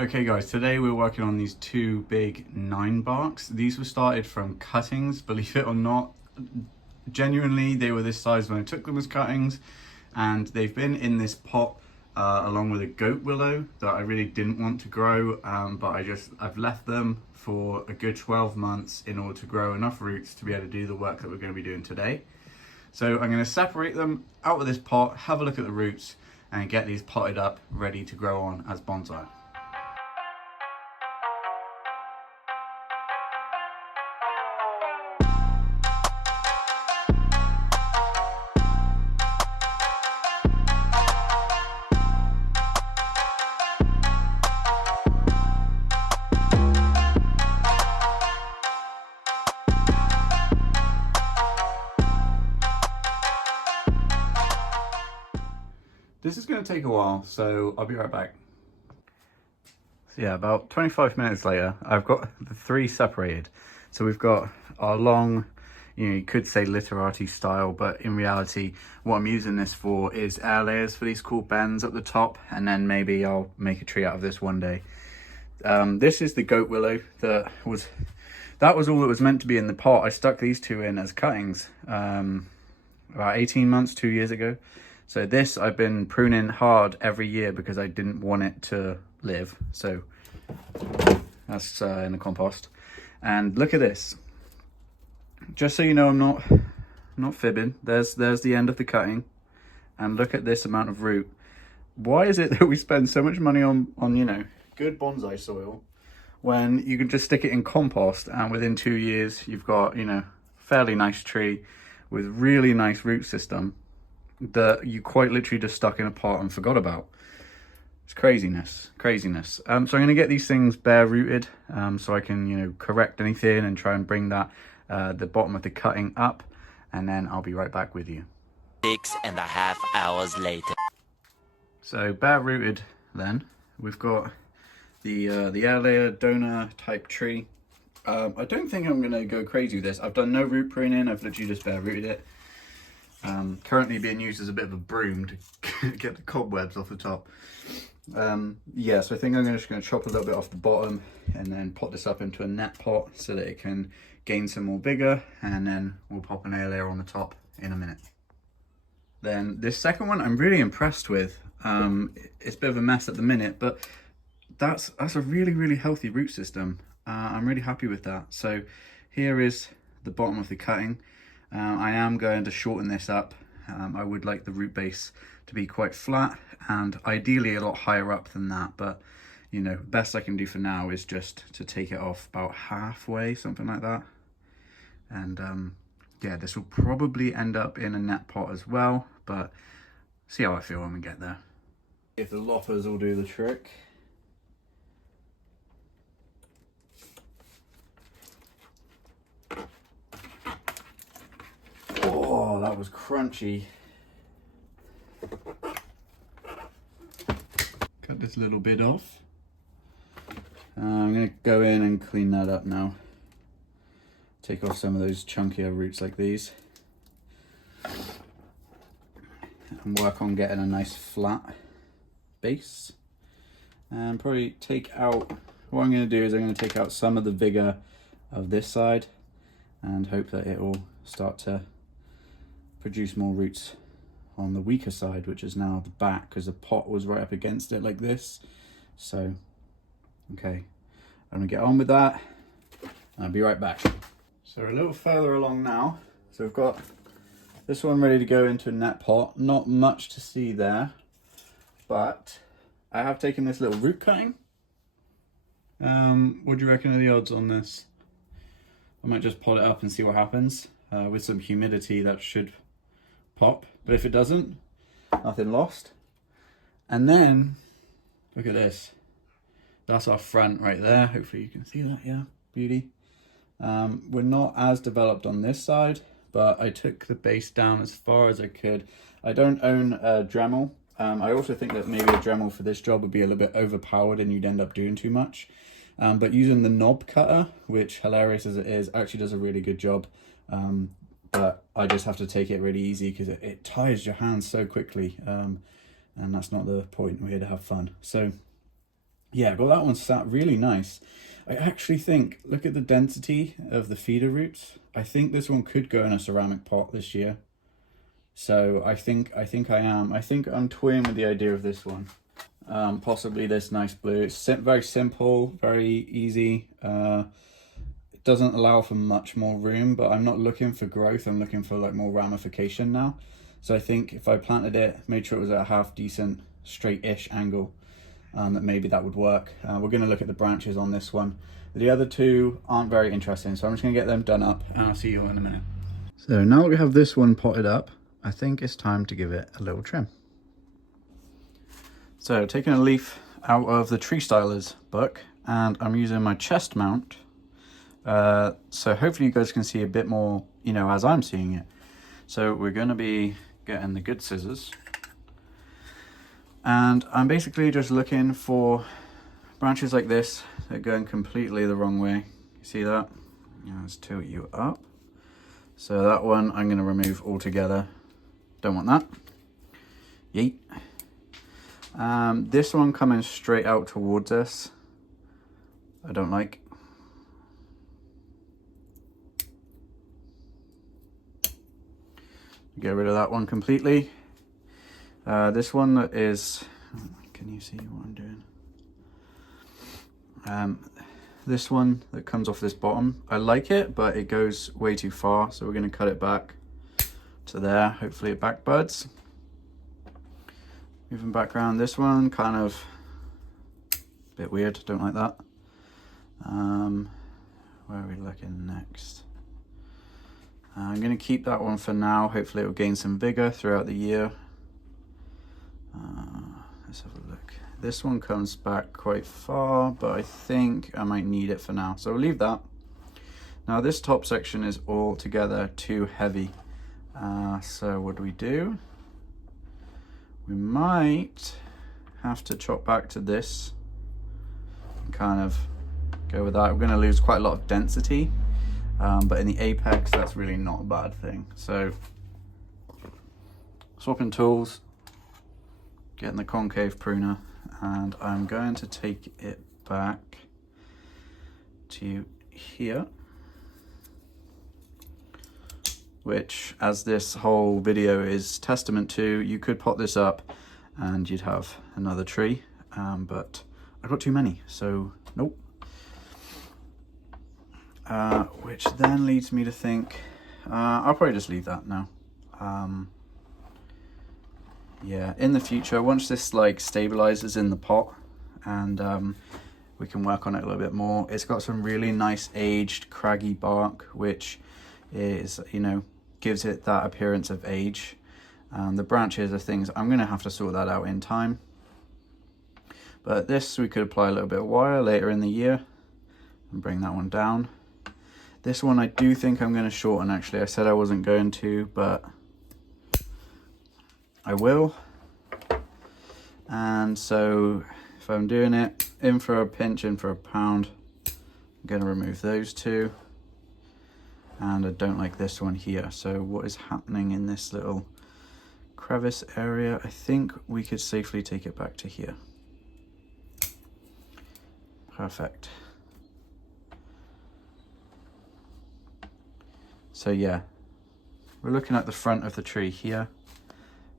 Okay guys, today we're working on these two big 9 barks. These were started from cuttings, believe it or not. Genuinely, they were this size when I took them as cuttings, and they've been in this pot along with a goat willow that I really didn't want to grow, but I've left them for a good 12 months in order to grow enough roots to be able to do the work that we're going to be doing today. So I'm going to separate them out of this pot, have a look at the roots, and get these potted up, ready to grow on as bonsai. This is going to take a while, so I'll be right back. So yeah, about 25 minutes later, I've got the 3 separated. So we've got our long, you could say literati style, but in reality, what I'm using this for is air layers for these cool bends at the top, and then maybe I'll make a tree out of this one day. This is the goat willow that was all that was meant to be in the pot. I stuck these 2 in as cuttings about 18 months, 2 years ago. So this I've been pruning hard every year because I didn't want it to live. So that's in the compost. And look at this. Just so you know, I'm not fibbing. There's the end of the cutting, and look at this amount of root. Why is it that we spend so much money on good bonsai soil when you can just stick it in compost, and within 2 years you've got fairly nice tree with really nice root system that you quite literally just stuck in a pot and forgot about. It's craziness. So I'm going to get these things bare rooted, so I can correct anything and try and bring that the bottom of the cutting up, and then I'll be right back with you. 6.5 hours later. So bare rooted, then we've got the air layer donor type tree. I don't think I'm going to go crazy with this. I've done no root pruning. I've literally just bare rooted it. Currently being used as a bit of a broom to get the cobwebs off the top. Yeah, so I think I'm just going to chop a little bit off the bottom and then pot this up into a net pot so that it can gain some more vigor, and then we'll pop an air layer on the top in a minute. Then this second one I'm really impressed with. It's a bit of a mess at the minute, but that's a really healthy root system. I'm really happy with that. So here is the bottom of the cutting. I am going to shorten this up. I would like the root base to be quite flat and ideally a lot higher up than that, but best I can do for now is just to take it off about halfway, something like that. And yeah, this will probably end up in a net pot as well, but see how I feel when we get there. If the loppers will do the trick. Oh, that was crunchy. Cut this little bit off. I'm going to go in and clean that up now. Take off some of those chunkier roots like these. And work on getting a nice flat base. And probably take out, what I'm going to do is I'm going to take out some of the vigor of this side and hope that it will start to produce more roots on the weaker side, which is now the back, because the pot was right up against it like this. So okay, I'm gonna get on with that. I'll be right back. So we're a little further along now. So we've got this one ready to go into a net pot. Not much to see there, but I have taken this little root cutting. What do you reckon are the odds on this? I might just pot it up and see what happens. With some humidity that should pop, but if it doesn't, nothing lost. And then look at this. That's our front right there. Hopefully you can see that. Yeah, beauty. We're not as developed on this side, but I took the base down as far as I could. I don't own a Dremel. I also think that maybe a Dremel for this job would be a little bit overpowered and you'd end up doing too much. But using the knob cutter, which hilarious as it is, actually does a really good job. But I just have to take it really easy because it tires your hands so quickly, and that's not the point. We're here to have fun. So yeah, got that one sat really nice. I actually think, look at the density of the feeder roots. I think this one could go in a ceramic pot this year. So I think I am. I think I'm toying with the idea of this one. Possibly this nice blue. It's very simple, very easy. It doesn't allow for much more room, but I'm not looking for growth. I'm looking for like more ramification now. So I think if I planted it, made sure it was at a half decent straight-ish angle, that maybe that would work. We're going to look at the branches on this one. The other two aren't very interesting, so I'm just going to get them done up and I'll see you in a minute. So now that we have this one potted up, I think it's time to give it a little trim. So taking a leaf out of the Tree Stylers book, and I'm using my chest mount. So hopefully you guys can see a bit more, you know, as I'm seeing it. So we're going to be getting the good scissors. And I'm basically just looking for branches like this that are going completely the wrong way. You see that? Yeah, let's tilt you up. So that one I'm going to remove altogether. Don't want that. Yeet. This one coming straight out towards us, I don't like. Get rid of that one completely. This one that is, can you see what I'm doing? This one that comes off this bottom, I like it, but it goes way too far, so we're going to cut it back to there. Hopefully it back buds. Moving back around, this one kind of a bit weird, don't like that. Where are we looking next? I'm going to keep that one for now. Hopefully it will gain some vigor throughout the year. Let's have a look. This one comes back quite far, but I think I might need it for now, so we'll leave that. Now this top section is altogether too heavy, so what do? We might have to chop back to this and kind of go with that. We're going to lose quite a lot of density, but in the apex that's really not a bad thing. So swapping tools, getting the concave pruner, and I'm going to take it back to here, which, as this whole video is testament to, you could pot this up and you'd have another tree, but I've got too many, so nope. Which then leads me to think, I'll probably just leave that now. Yeah, in the future, once this like stabilizes in the pot and we can work on it a little bit more. It's got some really nice aged craggy bark, which is, you know, gives it that appearance of age. The branches are things I'm going to have to sort that out in time. But this we could apply a little bit of wire later in the year and bring that one down. This one I do think I'm going to shorten actually. I said I wasn't going to, but I will. And so if I'm doing it in for a pinch, in for a pound, I'm going to remove those two. And I don't like this one here. So what is happening in this little crevice area? I think we could safely take it back to here. Perfect. So yeah, we're looking at the front of the tree here,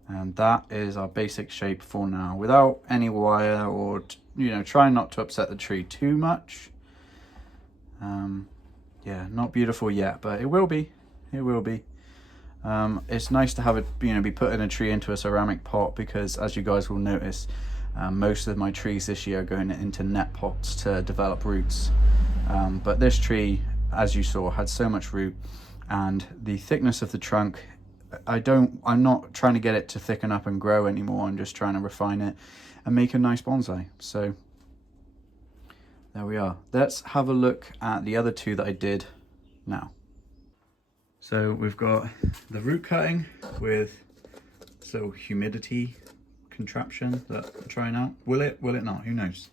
and that is our basic shape for now, without any wire or, you know, trying not to upset the tree too much. Yeah, not beautiful yet, but it will be. It will be. It's nice to have it, you know, be putting a tree into a ceramic pot, because as you guys will notice, most of my trees this year are going into net pots to develop roots. But this tree, as you saw, had so much root, and the thickness of the trunk, I'm not trying to get it to thicken up and grow anymore. I'm just trying to refine it and make a nice bonsai. So there we are. Let's have a look at the other two that I did now. So we've got the root cutting with this little humidity contraption that I'm trying out. Will it not? Who knows?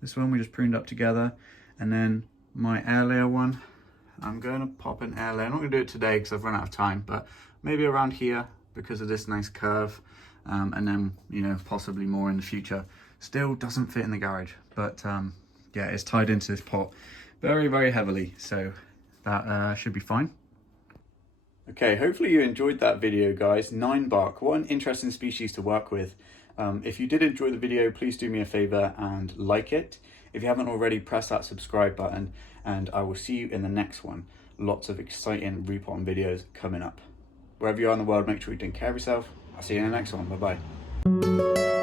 This one we just pruned up together, and then my air layer one, I'm going to pop an air layer. I'm not going to do it today because I've run out of time, but maybe around here because of this nice curve, and then, you know, possibly more in the future. Still doesn't fit in the garage, but yeah, it's tied into this pot very, very heavily, so that should be fine. Okay, hopefully you enjoyed that video, guys. 9 bark, what an interesting species to work with. If you did enjoy the video, please do me a favor and like it. If you haven't already, press that subscribe button, and I will see you in the next one. Lots of exciting repotting videos coming up. Wherever you are in the world, make sure you're taking care of yourself. I'll see you in the next one. Bye-bye.